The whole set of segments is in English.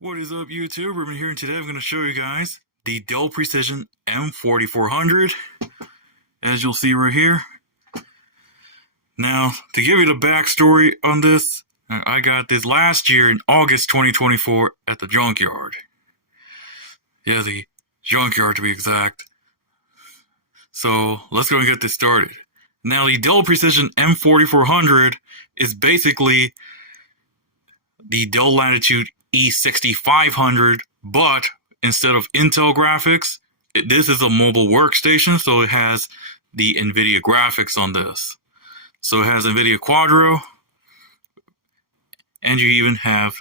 What is up, YouTube? Ruben here, and today I'm going to show you guys the Dell Precision M4400, as you'll see right here. Now, to give you the backstory on this, I got this last year in August 2024 at the junkyard. Yeah, the junkyard to be exact. So, let's go and get this started. Now, the Dell Precision M4400 is basically the Dell Latitude E6500, but instead of Intel graphics, this is a mobile workstation, so it has the NVIDIA graphics on this. So it has NVIDIA Quadro, and you even have,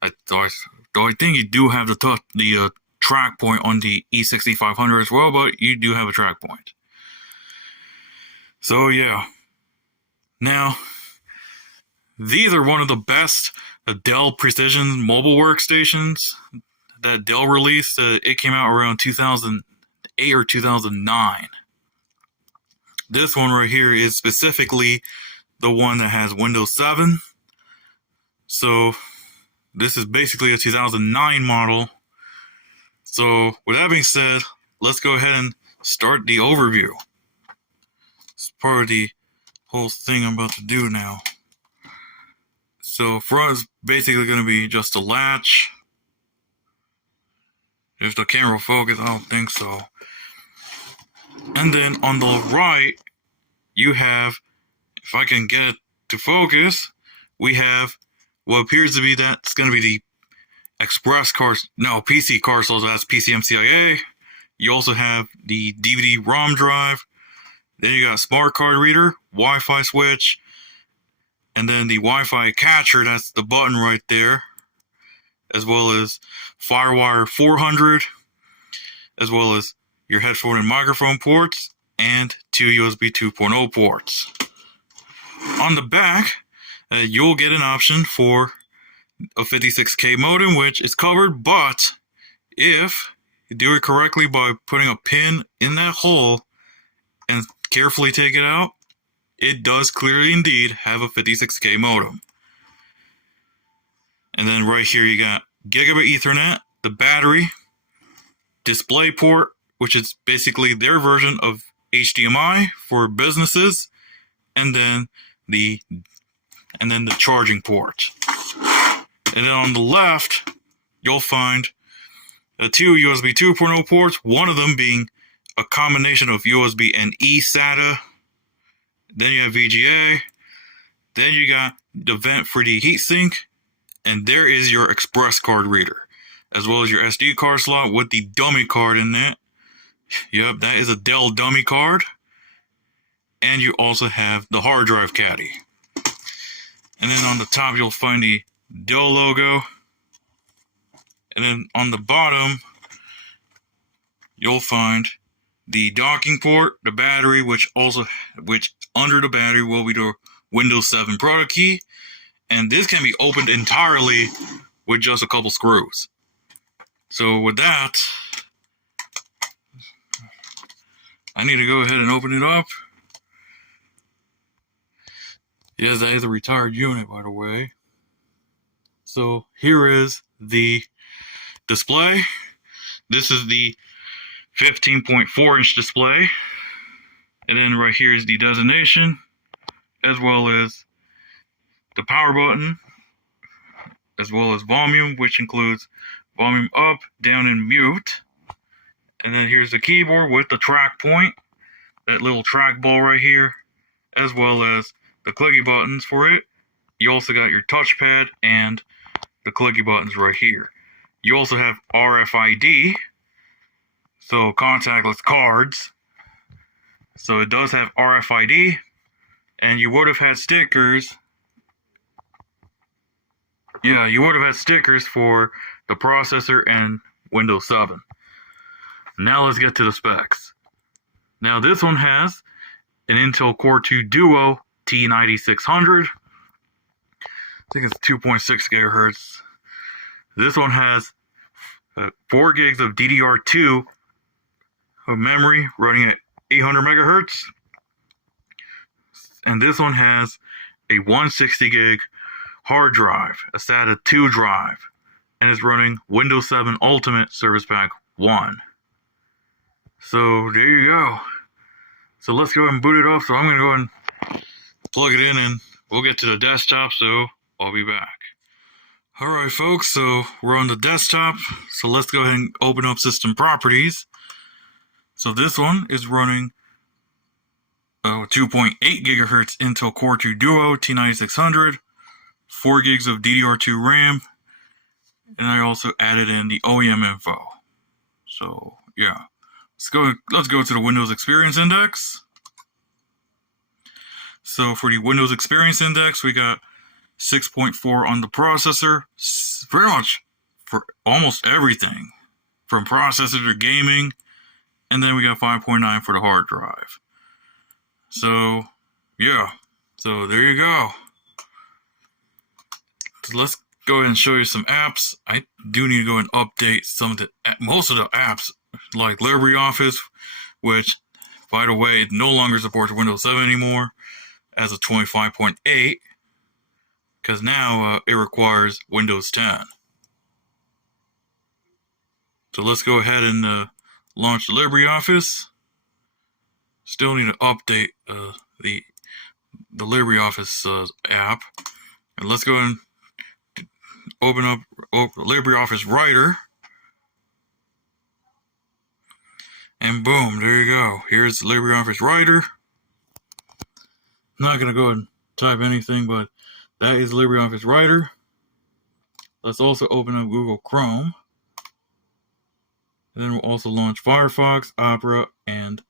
I think you do have the track point on the E6500 as well, but you do have a track point. So yeah. Now, these are one of the best Dell Precision mobile workstations that Dell released. It came out around 2008 or 2009. This one right here is specifically the one that has Windows 7. So this is basically a 2009 model. So with that being said, let's go ahead and start the overview. It's part of the whole thing I'm about to do now. So front is basically going to be just a latch. If the camera will focus, I don't think so. And then on the right, you have, if I can get it to focus, we have what appears to be that's going to be the PC card slot. That's PCMCIA. You also have the DVD-ROM drive. Then you got smart card reader, Wi-Fi switch, and then the Wi-Fi catcher, that's the button right there, as well as Firewire 400, as well as your headphone and microphone ports, and 2 USB 2.0 ports. On the back, you'll get an option for a 56K modem, which is covered, but if you do it correctly by putting a pin in that hole and carefully take it out, it does clearly indeed have a 56K modem. And then right here you got Gigabit Ethernet, the battery, display port, which is basically their version of HDMI for businesses, and then the charging port. And then on the left, you'll find 2 USB 2.0 ports, one of them being a combination of USB and eSATA. Then you have VGA. Then you got the vent for the heatsink. And there is your express card reader, as well as your SD card slot with the dummy card in it. Yep, that is a Dell dummy card. And you also have the hard drive caddy. And then on the top, you'll find the Dell logo. And then on the bottom, you'll find the docking port, the battery, which under the battery will be the Windows 7 product key, and this can be opened entirely with just a couple screws. So with that, I need to go ahead and open it up. Yes, that is a retired unit, by the way. So here is the display. This is the 15.4-inch display, and then right here is the designation, as well as the power button, as well as volume, which includes volume up, down, and mute. And then here's the keyboard with the track point, that little trackball right here, as well as the clicky buttons for it. You also got your touchpad and the clicky buttons right here. You also have RFID, so contactless cards. So it does have RFID, and you would have had stickers. Yeah, you would have had stickers for the processor and Windows 7. Now let's get to the specs. Now this one has an Intel Core 2 Duo T9600. I think it's 2.6 gigahertz. This one has 4 gigs of DDR2 of memory running at 800 megahertz. And this one has a 160 gig hard drive, a SATA-II drive. and it's running Windows 7 Ultimate Service Pack 1. So there you go. So let's go ahead and boot it up. So I'm going to go ahead and plug it in and we'll get to the desktop, so I'll be back. Alright folks, so we're on the desktop. So let's go ahead and open up System Properties. So this one is running 2.8 gigahertz Intel Core 2 Duo T9600, 4 gigs of DDR2 RAM, and I also added in the OEM info. So yeah, let's go to the Windows Experience Index. So for the Windows Experience Index, we got 6.4 on the processor, pretty much for almost everything, from processor to gaming, and then we got 5.9 for the hard drive. So yeah, so there you go. So let's go ahead and show you some apps. I do need to go and update most of the apps, like LibreOffice, which, by the way, it no longer supports Windows 7 anymore as of 25.8, because now it requires Windows 10. So let's go ahead and launch LibreOffice. Still need to update the LibreOffice app. And let's go and open up LibreOffice Writer. And boom, there you go. Here's LibreOffice Writer. I'm not going to go and type anything, but that is LibreOffice Writer. Let's also open up Google Chrome. And then we'll also launch Firefox, Opera, and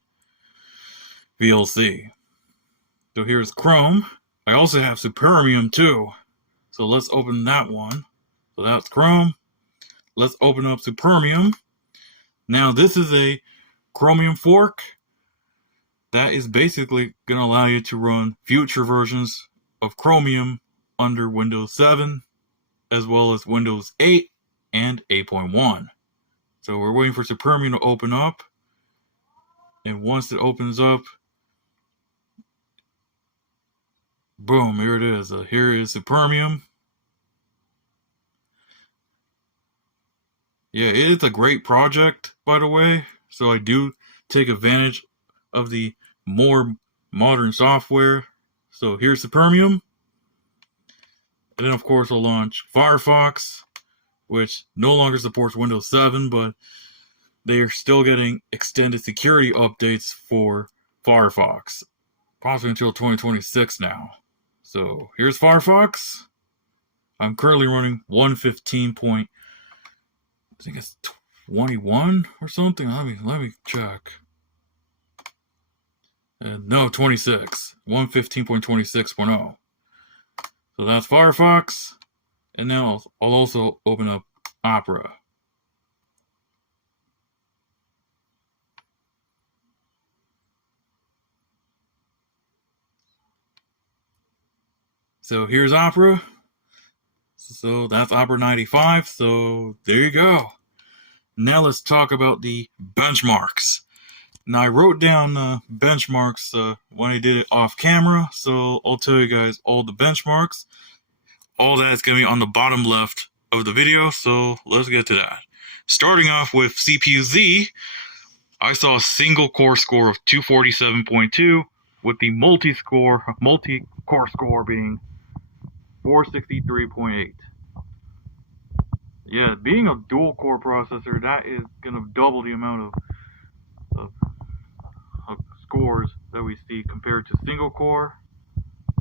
VLC. So here's Chrome. I also have Supermium too. So let's open that one. So that's Chrome. Let's open up Supermium. Now this is a Chromium fork that is basically going to allow you to run future versions of Chromium under Windows 7, as well as Windows 8 and 8.1. So we're waiting for Supermium to open up. And once it opens up, boom, here it is. Here is Supermium. Yeah, it is a great project, by the way. So I do take advantage of the more modern software. So here's Supermium. And then, of course, we'll launch Firefox, which no longer supports Windows 7, but they are still getting extended security updates for Firefox, possibly until 2026 now. So here's Firefox. I'm currently running 115. I think it's 21 or something. Let me check. No, 26. 115.26.0. So that's Firefox. And now I'll also open up Opera. So here's Opera. So that's Opera 95. So there you go. Now let's talk about the benchmarks. Now I wrote down benchmarks when I did it off camera. So I'll tell you guys all the benchmarks. All that is going to be on the bottom left of the video. So let's get to that. Starting off with CPU-Z, I saw a single core score of 247.2 with the multi-core score being 463.8. Yeah, being a dual core processor, that is going to double the amount of scores that we see compared to single core.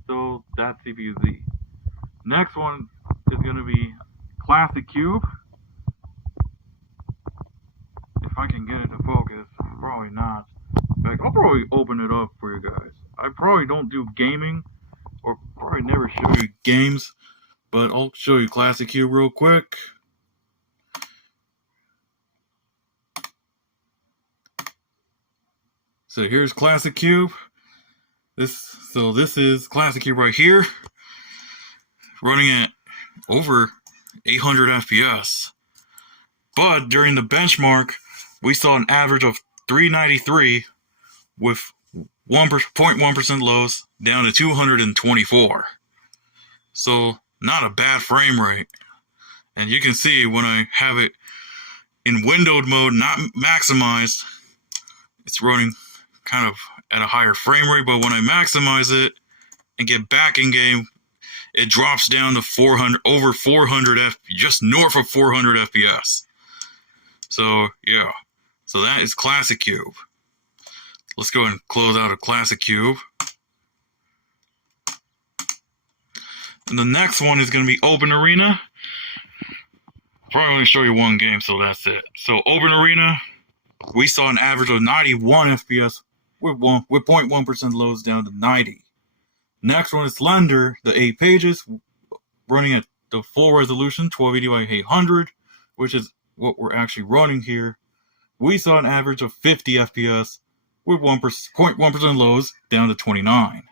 So that's CPU-Z. Next one is going to be Classic Cube. If I can get it to focus, probably not. Like, I'll probably open it up for you guys. I probably don't do gaming, or probably never show you games, but I'll show you Classic Cube real quick. So here's Classic Cube. This is Classic Cube right here, running at over 800 FPS. But during the benchmark, we saw an average of 393 with 0.1% lows down to 224. So not a bad frame rate. And you can see when I have it in windowed mode, not maximized, it's running kind of at a higher frame rate, but when I maximize it and get back in game, it drops down to over 400 just north of 400 FPS. So yeah, so that is Classic Cube. Let's go ahead and close out a Classic Cube. And the next one is going to be Open Arena. Probably only show you one game, so that's it. So Open Arena, we saw an average of 91 FPS with 0.1% loads down to 90. Next one is Slender, the 8 pages, running at the full resolution, 1280 by 800, which is what we're actually running here. We saw an average of 50 FPS with 0.1% loads down to 29. Of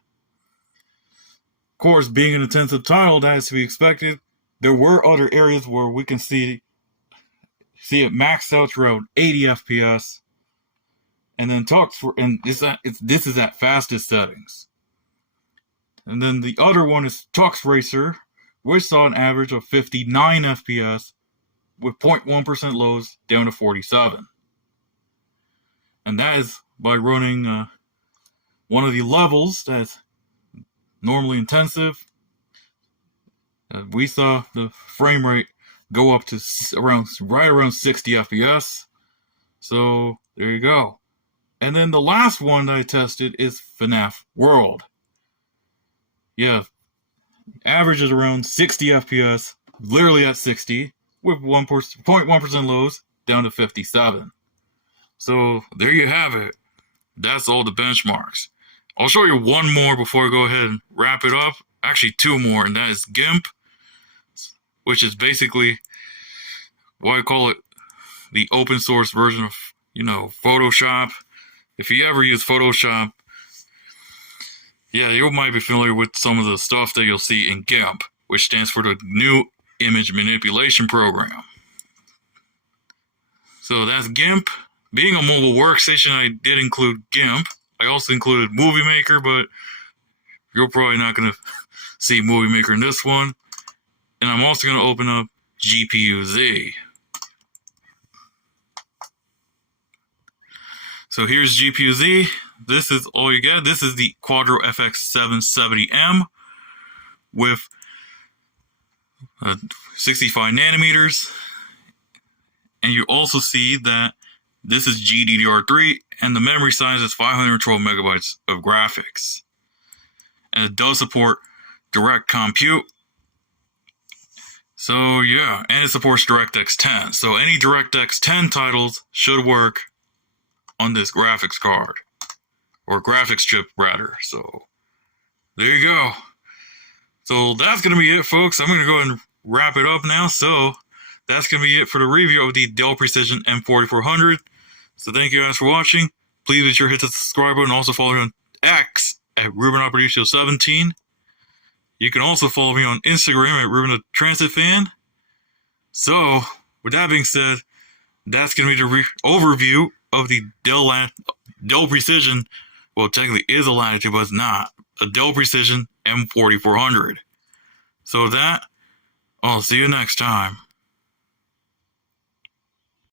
course, being an intensive title, that is to be expected. There were other areas where we can see it maxed out to around 80 FPS, and then this is at fastest settings. And then the other one is Tux Racer, which saw an average of 59 FPS with 0.1% loads down to 47. And that is by running one of the levels that's normally intensive. We saw the frame rate go up to right around 60 FPS. So there you go. And then the last one that I tested is FNAF World. Yeah, average is around 60 FPS, literally at 60, with 0.1% loads down to 57. So there you have it. That's all the benchmarks. I'll show you one more before I go ahead and wrap it up. Actually, two more, and that is GIMP, which is basically what I call it, the open source version of, Photoshop. If you ever use Photoshop, yeah, you might be familiar with some of the stuff that you'll see in GIMP, which stands for the New Image Manipulation Program. So that's GIMP. Being a mobile workstation, I did include GIMP. I also included Movie Maker, but you're probably not going to see Movie Maker in this one. And I'm also going to open up GPU-Z. So here's GPU-Z. This is all you get. This is the Quadro FX770M with 65 nanometers. And you also see that this is GDDR3, and the memory size is 512 megabytes of graphics. And it does support direct compute. So yeah, and it supports DirectX 10. So any DirectX 10 titles should work on this graphics card. Or graphics chip, rather. So there you go. So that's going to be it, folks. I'm going to go ahead and wrap it up now. So that's going to be it for the review of the Dell Precision M4400. So thank you guys for watching. Please be sure to hit the subscribe button and also follow me on X at RubenAparicio17. You can also follow me on Instagram at Ruben the Transit Fan. So, with that being said, that's going to be the overview of the Dell Precision. Well, technically it is a Latitude, but it's not. A Dell Precision M4400. So with that, I'll see you next time.